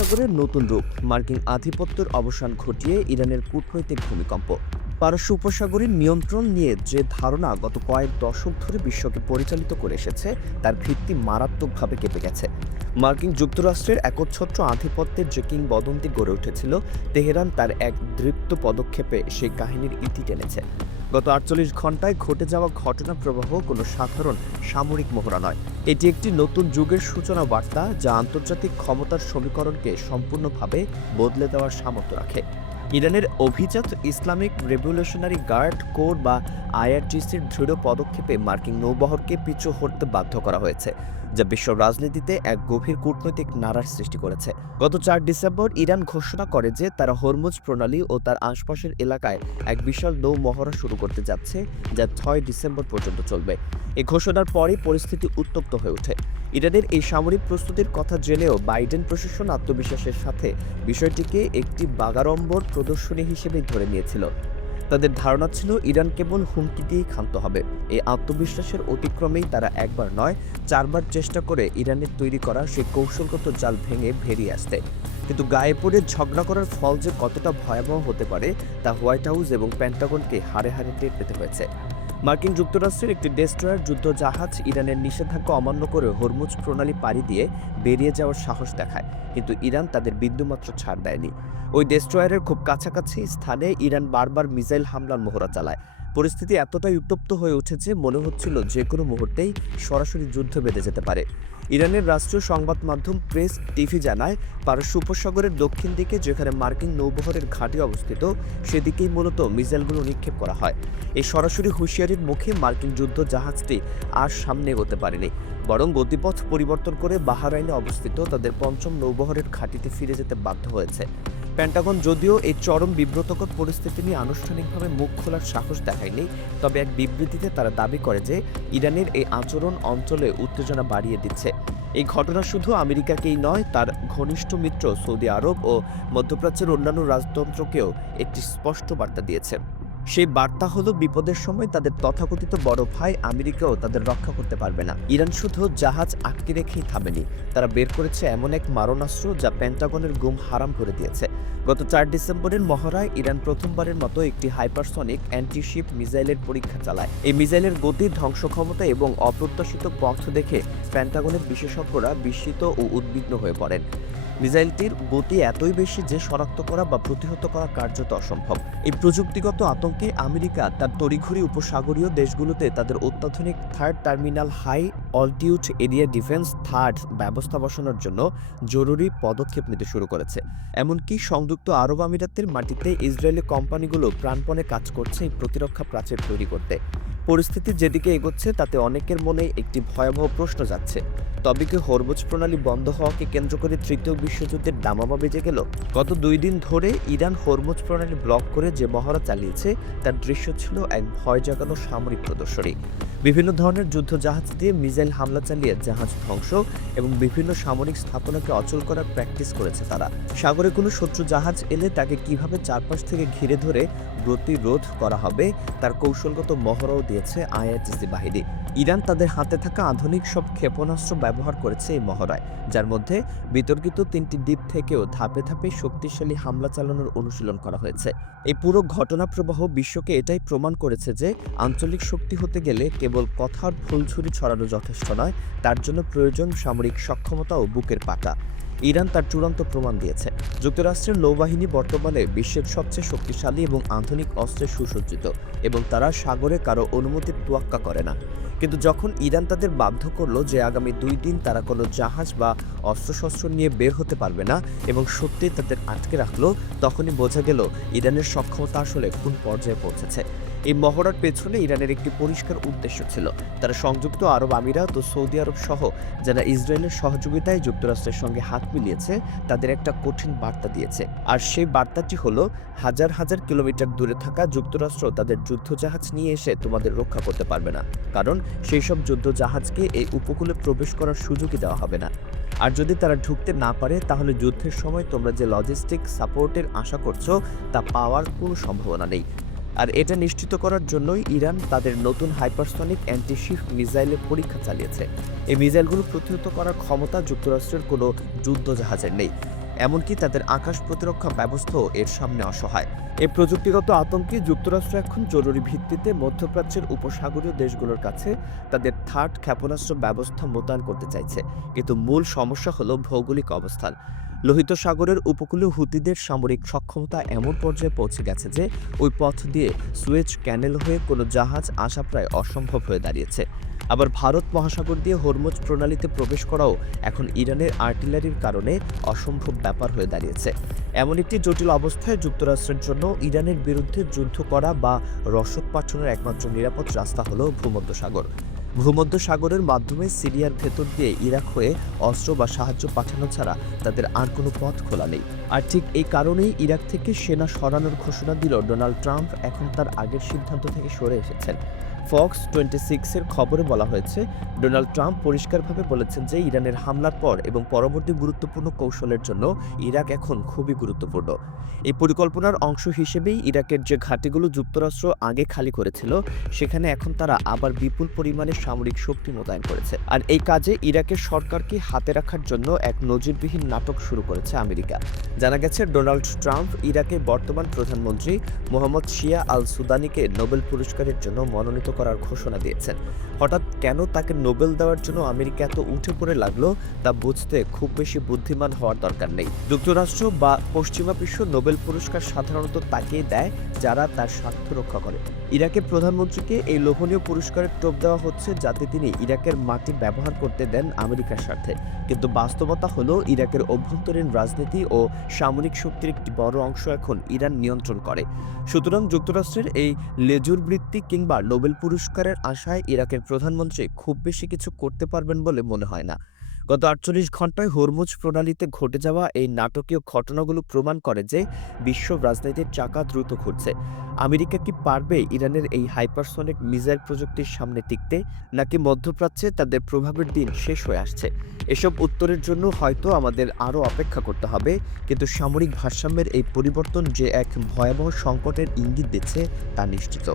উপসাগরের নতুন রূপ মার্কিন আধিপত্যের অবসান ঘটিয়ে ইরানের কূটনৈতিক ভূমিকম্প। পারস্য উপসাগরের নিয়ন্ত্রণ নিয়ে যে ধারণা গত কয়েক দশক ধরে বিশ্বকে পরিচালিত করে এসেছে, তার ভিত্তি মারাত্মকভাবে কেঁপে গেছে। মার্কিন যুক্তরাষ্ট্রের একচ্ছত্র আধিপত্যের যে কিংবদন্তি গড়ে উঠেছিল, তেহরান তার এক দৃপ্ত পদক্ষেপে সেই কাহিনীর ইতি টেনেছে। গত আটচল্লিশ ঘন্টায় ঘটে যাওয়া ঘটনা প্রবাহ কোনো সাধারণ সামরিক মহড়া নয়। এটি একটি নতুন যুগের সূচনা বার্তা যা আন্তর্জাতিক ক্ষমতার সমীকরণকে সম্পূর্ণভাবে বদলে দেওয়ার সামর্থ্য রাখে। ইরানের অভিজাত ইসলামিক রেভলিউশনারি গার্ড কোর বা আইআরজিসির দৃঢ় পদক্ষেপে মার্কিন নৌবহরকে পিছু হটতে বাধ্য করা হয়েছে, যা বিশ্ব রাজনীতিতে এক গভীর কূটনৈতিক নাড়ার সৃষ্টি করেছে। গত চার ডিসেম্বর ইরান ঘোষণা করে যে তারা হরমুজ প্রণালী ও তার আশপাশের এলাকায় এক বিশাল নৌ মহড়া শুরু করতে যাচ্ছে, যা ছয় ডিসেম্বর পর্যন্ত চলবে। এ ঘোষণার পরই পরিস্থিতি উত্তপ্ত হয়ে ওঠে। ইরানের এই সামরিক প্রস্তুতির কথা জেনেও বাইডেন প্রশাসন আত্মবিশ্বাসের সাথে বিষয়টিকে একটি বাগাড়ম্বর প্রদর্শনী হিসেবে ধরে নিয়েছিল। তাদের ধারণা ছিল ইরান কেবল হুমকি দিয়েই ক্ষান্ত হবে। এই আত্মবিশ্বাসের অতিক্রমেই তারা একবার নয়, চারবার চেষ্টা করে ইরানের তৈরি করা সেই কৌশলগত জাল ভেঙে বেরিয়ে আসতে। কিন্তু গায়ে পড়ে ঝগড়া করার ফল যে কতটা ভয়াবহ হতে পারে তা হোয়াইট হাউস এবং প্যান্টাগনকে হারে হারে টের পেতে হয়েছে। মার্কিন যুক্তরাষ্ট্রের একটি ডেস্ট্রয়ার যুদ্ধ জাহাজ ইরানের নিষেধাজ্ঞা অমান্য করে হরমুজ প্রণালী পাড়ি দিয়ে বেরিয়ে যাওয়ার সাহস দেখায়, কিন্তু ইরান তাদের বিন্দুমাত্র ছাড় দেয়নি। ওই ডেস্ট্রয়ারের খুব কাছাকাছি স্থানে ইরান বারবার মিসাইল হামলার মহড়া চালায়। পরিস্থিতি এতটাই উত্তপ্ত হয়ে উঠেছে, মনে হচ্ছিল যে কোনো মুহূর্তেই সরাসরি যুদ্ধ বেঁধে যেতে পারে। ইরানের রাষ্ট্রীয় সংবাদ মাধ্যম প্রেস টিভি জানায়, পারস্য উপসাগরের দক্ষিণ দিকে যেখানে মার্কিন নৌবহরের ঘাঁটি অবস্থিত, সেদিকেই মূলত মিসাইলগুলো নিক্ষেপ করা হয়। এই সরাসরি হুঁশিয়ারির মুখে মার্কিন যুদ্ধ জাহাজটি আর সামনে এগোতে পারেনি, বরং গতিপথ পরিবর্তন করে বাহারাইনে অবস্থিত তাদের পঞ্চম নৌবহরের ঘাঁটিতে ফিরে যেতে বাধ্য হয়েছে। প্যান্টাগন যদিও এই চরম বিব্রতকর পরিস্থিতি নিয়ে আনুষ্ঠানিকভাবে মুখ খোলার সাহস দেখায়নি, তবে এক বিবৃতিতে তারা দাবি করে যে, ইরানের এই আচরণ অঞ্চলে উত্তেজনা বাড়িয়ে দিচ্ছে। এই ঘটনা শুধু আমেরিকাকেই নয়, তার ঘনিষ্ঠ মিত্র সৌদি আরব ও মধ্যপ্রাচ্যের অন্যান্য রাজতন্ত্রকেও একটি স্পষ্ট বার্তা দিয়েছে। সেই বার্তা হলো, বিপদের সময় তাদের তথাকথিত বড় ভাই আমেরিকাও তাদের রক্ষা করতে পারবে না। ইরান শুধু জাহাজ আটকে রেখেই থামেনি, তারা বের করেছে এমন এক মারণাস্ত্র যা পেন্টাগনের গুম হারাম করে দিয়েছে। গত চার ডিসেম্বরের মহড়ায় ইরান প্রথমবারের মতো একটি হাইপারসনিক অ্যান্টিশিপ মিসাইলের পরীক্ষা চালায়। এই মিসাইলের গতি ধ্বংস ক্ষমতা এবং অপ্রত্যাশিত পথ দেখে প্যান্টাগনের বিশেষজ্ঞরা বিস্মিত ও উদ্বিগ্ন হয়ে পড়েন। মিসাইলটির গতি এতই বেশি যে শনাক্ত করা বা প্রতিহত করা কার্যত অসম্ভব। এই প্রযুক্তিগত আতঙ্কে আমেরিকা তার তড়িঘড়ি উপসাগরীয় দেশগুলোতে তাদের অত্যাধুনিক THAAD terminal high altitude area defence THAAD ব্যবস্থা বসানোর জন্য জরুরি পদক্ষেপ নিতে শুরু করেছে। এমনকি সংযুক্ত আরব আমিরাতের মাটিতে ইসরায়েলি কোম্পানিগুলো প্রাণপণে কাজ করছে এই প্রতিরক্ষা প্রাচীর তৈরি করতে। পরিস্থিতি যেদিকে এগোচ্ছে, তাতে অনেকের মনে একটি ভয়াবহ প্রশ্ন যাচ্ছে। তবে কি হরমুজ প্রণালী বন্ধ হওয়াকে কেন্দ্র করে তৃতীয় বিশ্বযুদ্ধের দামামা বেজে গেল? গত দুই দিন ধরে ইরান হরমুজ প্রণালী ব্লক করে যে মহড়া চালিয়েছে, তার দৃশ্য ছিল এক ভয় জাগানো সামরিক প্রদর্শনী। বিভিন্ন ধরনের যুদ্ধ জাহাজ দিয়ে মিসাইল হামলা চালিয়ে জাহাজ ধ্বংস এবং বিভিন্ন সামরিক স্থাপনাকে অচল করার প্র্যাকটিস করেছে তারা। সাগরে কোনো শত্রু জাহাজ এলে তাকে কীভাবে চারপাশ থেকে ঘিরে ধরে প্রতিরোধ করা হবে, তার কৌশলগত মহড়াও দিয়েছে আইআরজিসি বাহিনী। ইরান তাদের হাতে থাকা আধুনিক সব ক্ষেপণাস্ত্র ব্যবহার করেছে এই মহড়ায়, যার মধ্যে বিতর্কিত তিনটি দ্বীপ থেকেও ধাপে ধাপে শক্তিশালী হামলা চালানোর অনুশীলন করা হয়েছে। এই পুরো ঘটনা প্রবাহ বিশ্বকে এটাই প্রমাণ করেছে যে আঞ্চলিক শক্তি হতে গেলে কেবল কথার ফুলছুরি ছড়ানো যথেষ্ট নয়, তার জন্য প্রয়োজন সামরিক সক্ষমতা ও বুকের পাকা ইরান তার চূড়ান্ত প্রমাণ দিয়েছে। যুক্তরাষ্ট্রের নৌবাহিনী বর্তমানে বিশ্বের সবচেয়ে শক্তিশালী এবং আধুনিক অস্ত্রে সুসজ্জিত এবং তারা সাগরে কারও অনুমতির তোয়াক্কা করে না। কিন্তু যখন ইরান তাদের বাধ্য করল যে আগামী দুই দিন তারা কোনো জাহাজ বা অস্ত্রশস্ত্র নিয়ে বের হতে পারবে না এবং সত্যি তাদের আটকে রাখল, তখনই বোঝা গেল ইরানের সক্ষমতা আসলে কোন পর্যায়ে পৌঁছেছে। এই মহড়ার পেছনে ইরানের একটি পরিষ্কার উদ্দেশ্য ছিল। তারা সংযুক্ত আরব আমিরাত ও সৌদি আরব সহ যারা ইসরায়েলের সহযোগিতায় যুক্তরাষ্ট্রের সঙ্গে হাত মিলিয়েছে, তাদের একটা কঠিন বার্তা দিয়েছে। আর সেই বার্তাটি হলো, হাজার হাজার কিলোমিটার দূরে থাকা যুক্তরাষ্ট্র তাদের যুদ্ধজাহাজ নিয়ে এসে তোমাদের রক্ষা করতে পারবে না। কারণ সেই সব যুদ্ধজাহাজকে এই উপকূলে প্রবেশ করার সুযোগই দেওয়া হবে না। আর যদি তারা ঢুকতে না পারে, তাহলে যুদ্ধের সময় তোমরা যে লজিস্টিক সাপোর্টের আশা করছ, তা পাওয়ার কোনো সম্ভাবনা নেই। আর এটা নিশ্চিত করার জন্যই ইরান তাদের নতুন হাইপারসনিক অ্যান্টিশিপ মিসাইলের পরীক্ষা চালিয়েছে। এই মিসাইলগুলো প্রতিহত করার ক্ষমতা যুক্তরাষ্ট্রের কোনো যুদ্ধ জাহাজের নেই। এমনকি তাদের আকাশ প্রতিরক্ষা ব্যবস্থাও এর সামনে অসহায়। এই প্রযুক্তিগত আতঙ্কে যুক্তরাষ্ট্র এখন জরুরি ভিত্তিতে মধ্যপ্রাচ্যের উপসাগরীয় দেশগুলোর কাছে তাদের থার্ড ক্ষেপণাস্ত্র ব্যবস্থা মোতায়েন করতে চাইছে। কিন্তু মূল সমস্যা হলো ভৌগোলিক অবস্থান। লোহিত সাগরের উপকূলীয় হুতিদের সামরিক সক্ষমতা এমন পর্যায়ে পৌঁছে গেছে যে, ওই পথ দিয়ে সুয়েজ ক্যানেল হয়ে কোনো জাহাজ আসা প্রায় অসম্ভব হয়ে দাঁড়িয়েছে। আবার ভারত মহাসাগর দিয়ে হরমুজ প্রণালীতে প্রবেশ করাও এখন ইরানের আর্টিলারির কারণে অসম্ভব ব্যাপার হয়ে দাঁড়িয়েছে। এমন একটি জটিল অবস্থায় যুক্তরাষ্ট্রের জন্য ইরানের বিরুদ্ধে যুদ্ধ করা বা রসদ পাঠানোর একমাত্র নিরাপদ রাস্তা হলো ভূমধ্যসাগর। ভূমধ্য সাগরের মাধ্যমে সিরিয়ার ভেতর দিয়ে ইরাক হয়ে অস্ত্র বা সাহায্য পাঠানো ছাড়া তাদের আর কোনো পথ খোলা নেই। আর ঠিক এই কারণেই ইরাক থেকে সেনা সরানোর ঘোষণা দিল ডোনাল্ড ট্রাম্প, এখন তার আগের সিদ্ধান্ত থেকে সরে এসেছেন। ফক্স টোয়েন্টি সিক্সের খবরে বলা হয়েছে, ডোনাল্ড ট্রাম্প পরিষ্কারভাবে বলেছেন যে ইরানের হামলার পর এবং পরবর্তী গুরুত্বপূর্ণ কৌশলের জন্য ইরাক এখন খুবই গুরুত্বপূর্ণ। এই পরিকল্পনার অংশ হিসেবেই ইরাকের যে ঘাঁটিগুলো যুক্তরাষ্ট্র আগে খালি করেছিল, সেখানে এখন তারা আবার বিপুল পরিমাণে সামরিক শক্তি মোতায়েন করেছে। আর এই কাজে ইরাকের সরকারকে হাতে রাখার জন্য এক নজিরবিহীন নাটক শুরু করেছে আমেরিকা। জানা গেছে, ডোনাল্ড ট্রাম্প ইরাকের বর্তমান প্রধানমন্ত্রী মোহাম্মদ শিয়া আল সুদানিকে নোবেল পুরস্কারের জন্য মনোনীত করার ঘোষণা দিয়েছেন। হঠাৎ কেন তাকে নোবেল দেওয়ার জন্য আমেরিকা এত উঠে পড়ে লাগল তা বুঝতে খুব বেশি বুদ্ধিমান হওয়ার দরকার নেই। যুক্তরাষ্ট্র বা পশ্চিমা বিশ্ব নোবেল পুরস্কার সাধারণত তাকেই দেয় যারা তার স্বার্থ রক্ষা করে। ইরাকের প্রধানমন্ত্রীকে এই লোভনীয় পুরস্কারের টোপ দেওয়া হচ্ছে যাতে তিনি ইরাকের মাটি ব্যবহার করতে দেন আমেরিকার স্বার্থে। কিন্তু বাস্তবতা হলো ইরাকের অভ্যন্তরীণ রাজনীতি ও সামরিক শক্তির একটি বড় অংশ এখন ইরান নিয়ন্ত্রণ করে। সুতরাং যুক্তরাষ্ট্রের এই লেজুর বৃত্তি কিংবা নোবেল পুরস্কারের আশায় ইরাকের প্রধানমন্ত্রী খুব বেশি কিছু করতে পারবেন বলে মনে হয় না। গত আটচল্লিশ ঘন্টায় হরমুজ প্রণালীতে ঘটে যাওয়া এই নাটকীয় ঘটনাগুলো প্রমাণ করে যে বিশ্ব রাজনীতির চাকা দ্রুত ঘুরছে। আমেরিকা কি পারবে ইরানের এই হাইপারসনিক মিসাইল প্রযুক্তির সামনে টিকতে, নাকি মধ্যপ্রাচ্যে তাদের প্রভাবের দিন শেষ হয়ে আসছে? এসব উত্তরের জন্য হয়তো আমাদের আরও অপেক্ষা করতে হবে, কিন্তু সামরিক ভারসাম্যের এই পরিবর্তন যে এক ভয়াবহ সংকটের ইঙ্গিত দিচ্ছে তা নিশ্চিত।